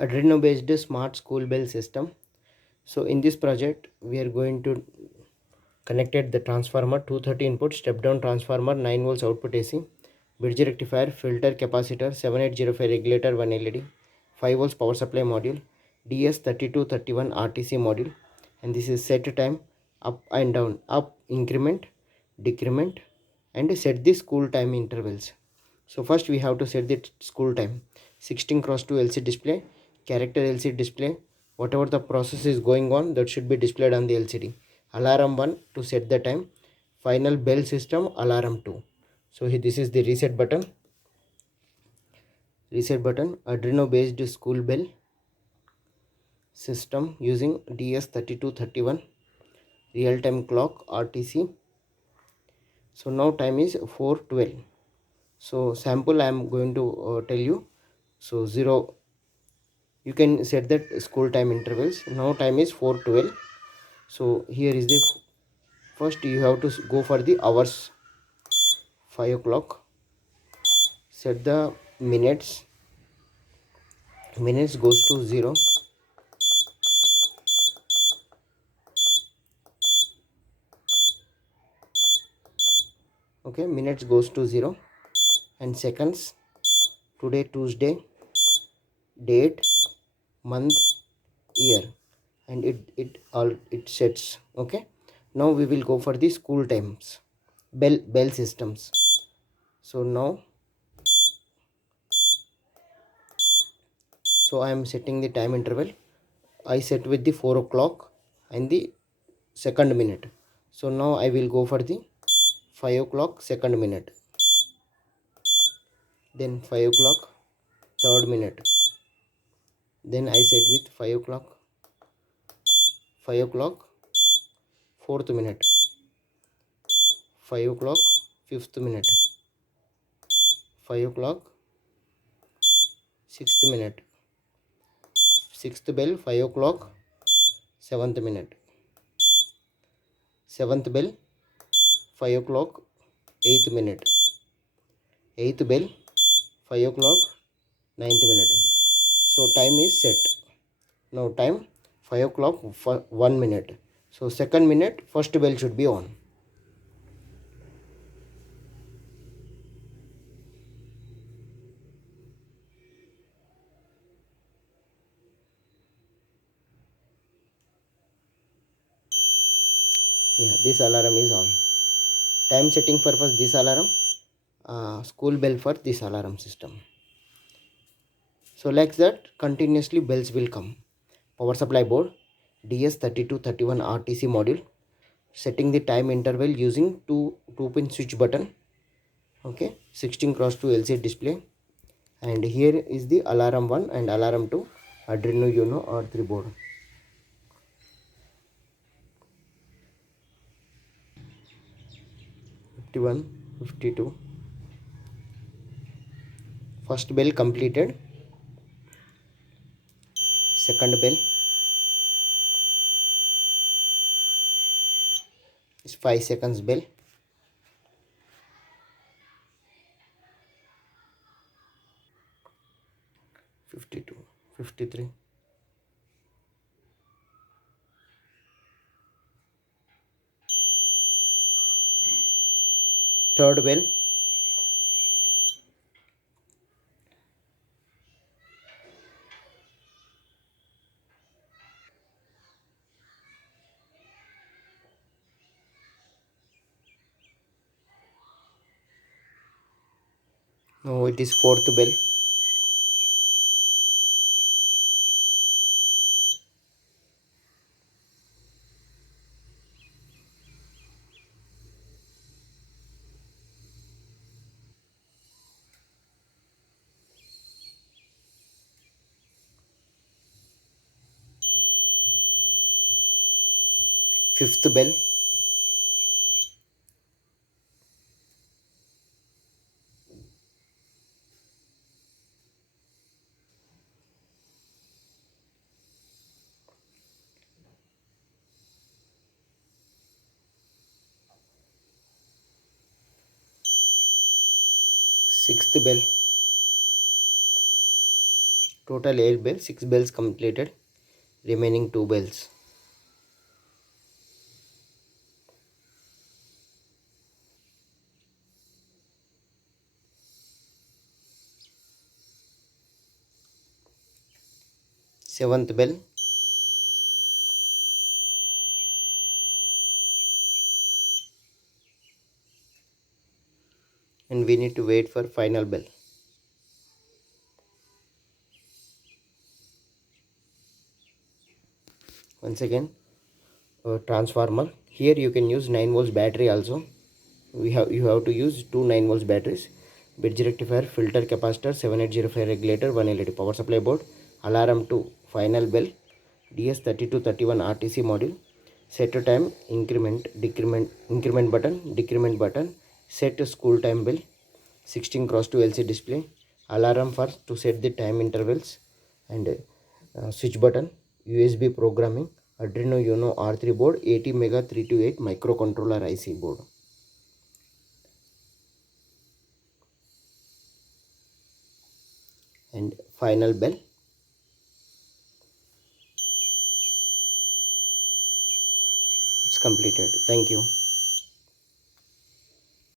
Arduino based smart school bell system. So in this project we are going to connected the transformer 230 input step down transformer 9 volts output AC, bridge rectifier, filter, capacitor, 7805 regulator, 1 LED, 5 volts power supply module, DS3231 RTC module, and this is set time up and down, up increment, decrement, and set the school time intervals. So first we have to set the school time. 16 cross 2 LCD display, character LCD display, whatever the process is going on, that should be displayed on the LCD. Alarm 1 to set the time, final bell system alarm 2. So this is the reset button. Arduino based school bell system using DS3231 real time clock RTC. So now time is 4:12. So sample I am going to tell you. So 0, you can set that school time intervals. Now time is 4:12. So here is the first you have to go for the hours. 5 o'clock, set the minutes goes to 0. Okay, minutes goes to 0, and seconds, today Tuesday, date, month, year, and it sets. Okay, now we will go for the school times, bell systems. So now, so I am setting the time interval. I set with the 4 o'clock and the second minute. So now I will go for the 5 o'clock second minute, then 5 o'clock third minute, then I set with 5 o'clock fourth minute, 5 o'clock fifth minute, 5 o'clock sixth minute, sixth bell 5 o'clock seventh minute, seventh bell 5 o'clock eighth minute, eighth bell 5 o'clock ninth minute. So time is set. Now time 5 o'clock for 1 minute. So second minute first bell should be on. Yeah, this alarm is on. Time setting for first this alarm, school bell for this alarm system. So like that continuously bells will come. Power supply board, DS3231 RTC module, setting the time interval using two pin switch button. Okay, 16 cross 2 LCD display, and here is the alarm 1 and alarm 2 Arduino Uno R3 board. 51, 52. First bell completed, second bell is 5 seconds bell, 52, 53. Third bell, now it is fourth bell, fifth bell, sixth bell, Total 8 bells, 6 bells completed, remaining 2 bells. Seventh bell, and we need to wait for final bell. Once again, transformer. Here you can use 9 volts battery also. You have to use two 9 volts batteries. Bridge rectifier, filter capacitor, 7805 regulator, 1 LED power supply board, alarm to final bell, DS3231 RTC module, set time, increment, decrement, decrement button, set school time bell, 16 cross 2 LCD display, alarm for to set the time intervals, and switch button, USB programming, Arduino Uno R3 board, 80 mega 328 microcontroller IC board. And final bell. It's completed. Thank you.